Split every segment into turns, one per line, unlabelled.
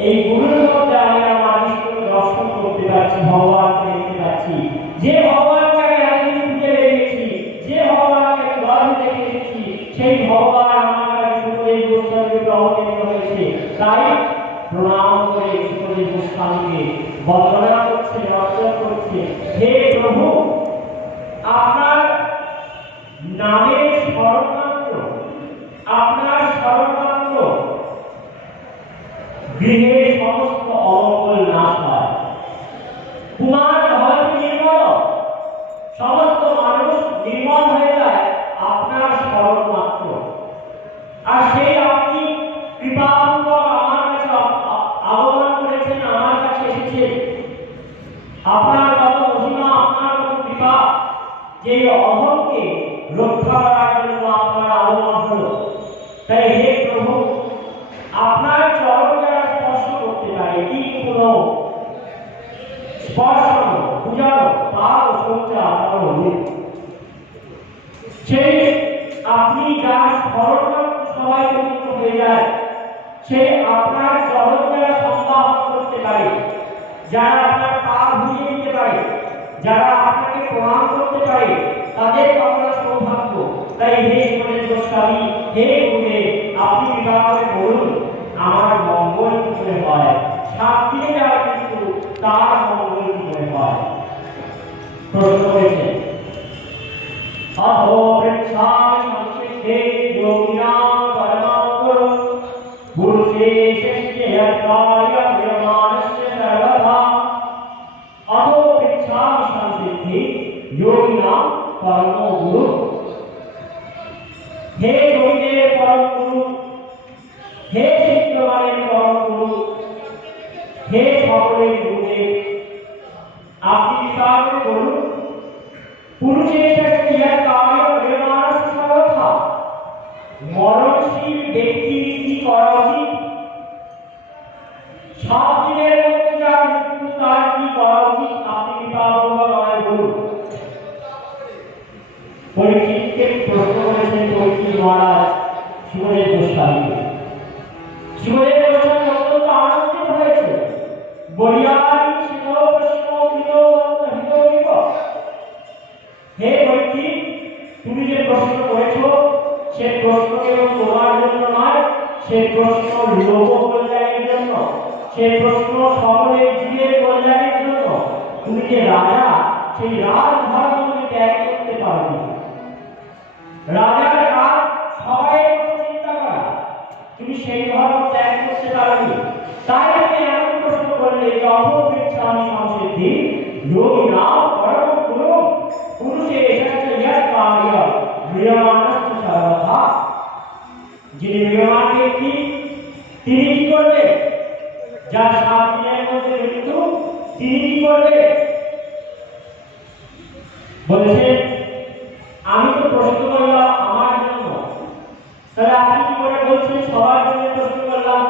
এই মধ্যে দর্শন করতে পারছি, ভগবানকে দেখতে পাচ্ছি যে ভগবানকে আমি খুঁজে যে ভগবানকে আমি গর্বে দেখে এসেছি সেই ভগবান আমার কাছে তাই প্রণাম করে গোস্বামীকে বন্দনা করছে অর্চনা করছে হে প্রভু আপনার নামের স্মরণমাত্র আপনার স্মরণমাত্র গৃহের সমস্ত অমঙ্গল নাশ হয় কুমার হয় নির্মল সমস্ত মানুষ নির্মল হয়ে যায় আপনার স্মরণ মাত্র আর সেই আপনি কৃপাপূর্বক আমার কাছে আ- আ- আগমন করেছেন আমার কাছে এসেছেন আপনার কত মহিমা, আপনার কত কৃপা, যে অহংকে রক্ষা করার জন্য আপনার আগমন হলো। তাই হে প্রভু, আপনার চরণ যারা স্পর্শ করতে পারে, কি কোনো স্পর্শ পূজানো পাপ ও সজ্জা তার সেই আপনি যার স্মরণ সবাই পবিত্র হয়ে যায়। সে আপনার চরণ যারা সম্পাদন করতে পারে, যারা পারে। যারা আপনাকে প্রণাম করতে পারে, তাদের আপনার সৌভাগ্য। তাই হে জীবনের হে গুণে আপনি বিবাহে বলুন, আমার মঙ্গল জীবনে হয়। সাত যারা কিন্তু তার মঙ্গল জীবনে হয়। প্রশ্ন হয়েছে অহো বৃক্ষা হে যোগীদের পরম গুরু, হে চিত্তমানের পরম গুরু, হে সকলের গুরুদেব আপনি কৃপা করে বলুন পুরুষের ক্রিয়া কার্য প্রেমানস সর্বথা মরণশীল ব্যক্তির কি করা উচিত? সাত শিব প্রশ্ন বিপ হে তোমার জন্য তুমি যে রাজা, সেই রাজধর্ম তুমি করতে পারবে রাজার কাজ সবাই তুমি সেই ধর্ম ত্যাগ করতে পারবে তাই তুমি এমন প্রশ্ন করলে যে অপবৃক্ষামি সংসিদ্ধি যোগী নাম পরম গুরু পুরুষে এসেছে ইয়ার কার্য বিয়মানস্ত সর্বথা যিনি বিয়মান ব্যক্তি তিনি কি করবে যার সাত দিনের মধ্যে মৃত্যু, তিনি কি করবে বলেছেন আমি তো প্রশ্ন করলাম আমার জন্য তাহলে আপনি কি করে বলছেন সবার জন্য প্রশ্ন করলাম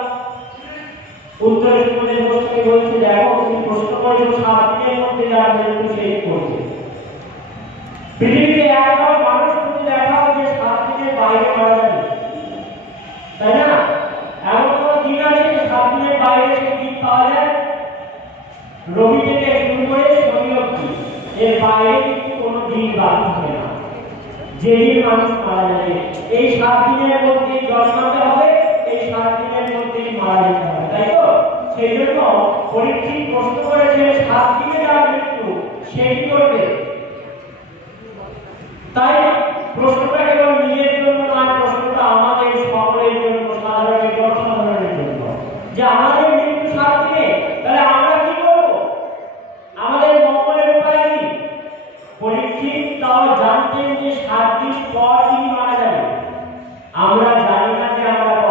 উত্তরে তোমাদের প্রশ্নে বলছে দেখো তুমি প্রশ্ন করেছ সাত দিনের মধ্যে যার মৃত্যু সেই করবে পৃথিবীতে একবার মানুষ তুমি দেখাও যে সাত দিনের বাইরে মারা যাবে তাই না এমন কোন দিন আছে যে সাত দিনের বাইরে সেই দিন পাওয়া যায় রবি থেকে শুরু করে শনি অবধি এর বাইরে কিন্তু কোনো দিন বাকি থাকে না যেদিন মানুষ মারা যাবে এই সাত দিনের মধ্যে জন্মাতে হবে এই সাত দিনের মধ্যেই মারা যেতে হবে তাই তো সেই পরীক্ষিত প্রশ্ন করেছে, সাত দিনে যার মৃত্যু, সে কি করবে? তাই প্রশ্নটা কেবল নিজের জন্য নয়, প্রশ্নটা আমাদের সকলের জন্য, সাধারণ জনসাধারণের জন্য। যে আমাদের মৃত্যু সাত দিনে, তাহলে আমরা কি করব? আমাদের মঙ্গলের উপায় কি? পরীক্ষিত তাও জানতেন যে সাত দিন পর তিনি মারা যাবে আমরা জানি না যে আমরা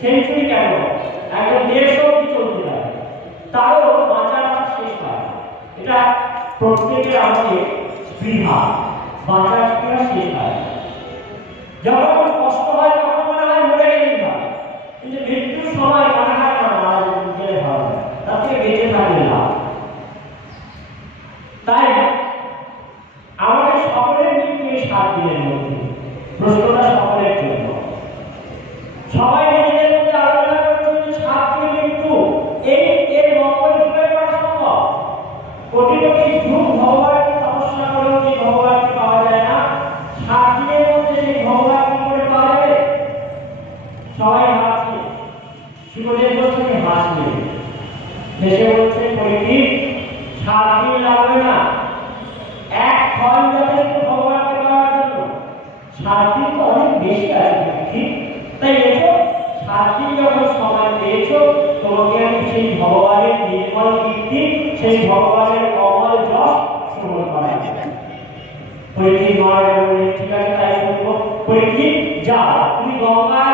সেঞ্চুরি কেন? একদম দেড়শো অব্দি চলতে যায় তারও বাঁচার শেষ হয়। এটা প্রত্যেকের আমাদের স্পৃহা। বাঁচার স্পৃহা শেষ হয়। যখন কষ্ট হয় তখন মনে হয় মরে গেলেই ভালো কিন্তু মৃত্যুর সময় মনে হয় না মারা গেলে ভালো তার থেকে বেঁচে থাকলে লাভ তাই আমাদের সকলের মৃত্যু এই সাত দিনের মধ্যে প্রশ্নটা সকলের জন্য সবাই নিজেদের মধ্যে আলোচনা করছেন যে সাত দিনের মৃত্যু এই এর মঙ্গল কীভাবে করা সম্ভব কোটি কোটি যুগ ভগবানকে তপস্যা করেও যে ভগবানকে পাওয়া যায় না সাত দিনের মধ্যে সেই ভগবান কি করে পাওয়া যাবে সবাই ভাবছে শিবদেব গোস্বামী হাসলেন হেসে বলছে পরিচিত সাত লাগবে না। এক ক্ষণ যথেষ্ট ভগবানকে পাওয়ার জন্য। সাত তো অনেক বেশি আছে ঠিক তাই এসো সাত যখন সময় পেয়েছ, তোমাকে আমি সেই ভগবানের নির্মল কীর্তি, সেই ভগবানের অমল যশ শ্রবণ করাই পরীক্ষিত মহারাজ ঠিক আছে, তাই শুনব পরীক্ষিত যা তুমি গঙ্গায়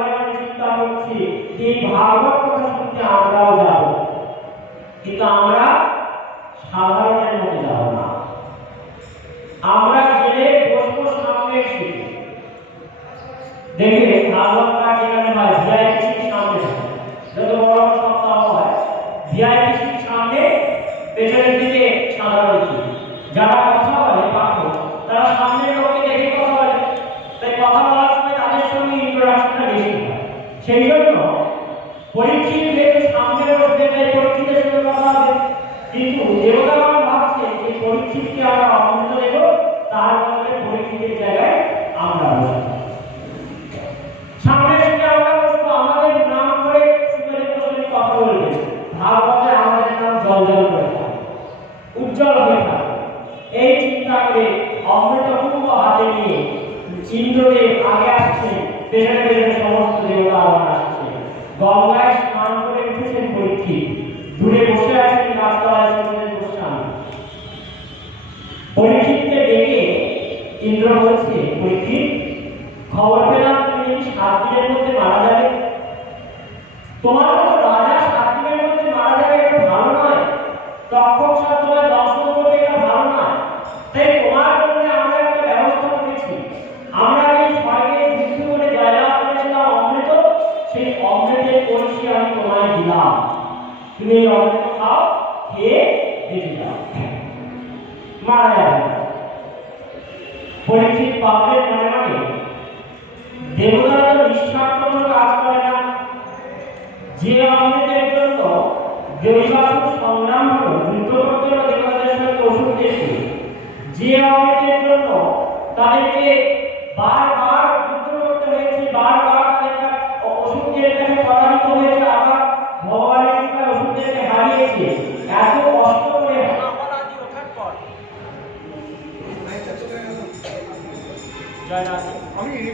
এই ভাগবত কথা আমরাও যাব। কিন্তু আমরা সাধারণের মধ্যে যাব না। আমরা গেলে বসবো সামনের সিটে দেখবে ভাগবত পাঠ হয় ভিআইপি সামনে যত বড় সপ্তাহ হয় ভিআইপি সিট সামনে, পেছনের দিকে সাধারণ যারা কিন্তু দেবতাগণ ভাবছে যে পরীক্ষিতকে আমরা অমৃত দেব তার বদলে পরীক্ষিতের জায়গায় আমরা বসবো। সামনে আমরা আমাদের নাম করে গোস্বামী কথা বলবে আমাদের নাম করে উজ্জ্বল হয়ে এই চিন্তা করে অমৃতকুম্ভ হাতে নিয়ে ইন্দ্রদেব আগে সমস্ত দেবতাগণ আসছে গঙ্গায় স্নান করে উঠেছেন পরীক্ষিত। দূরে ইন্দ্র বলছে পরীক্ষিত খবর পেলাম তুমি সাত দিনের মধ্যে মারা যাবে। তোমার মতো রাজা সাত দিনের মধ্যে মারা যাবে এটা ভালো নয়। তক্ষক সাত তোমার দর্শন করবে এটা ভালো নয়। তাই তোমার জন্য আমরা একটা ব্যবস্থা করেছি। আমরা এই স্বর্গে যুদ্ধ করে জয়লাভ করেছিলাম অমৃত, সেই অমৃতের কলসি আমি তোমায় দিলাম। তুমি এই অমৃত পাপের মনে মনে দেবতারা নিঃস্বার্থ কাজ করে না। যে আমাদের জন্য দেবীবাসুর সংগ্রাম হলো যুদ্ধ করতে দেবতাদের সঙ্গে ওষুধ দেশে যে আমাদের জন্য তাদেরকে বারবার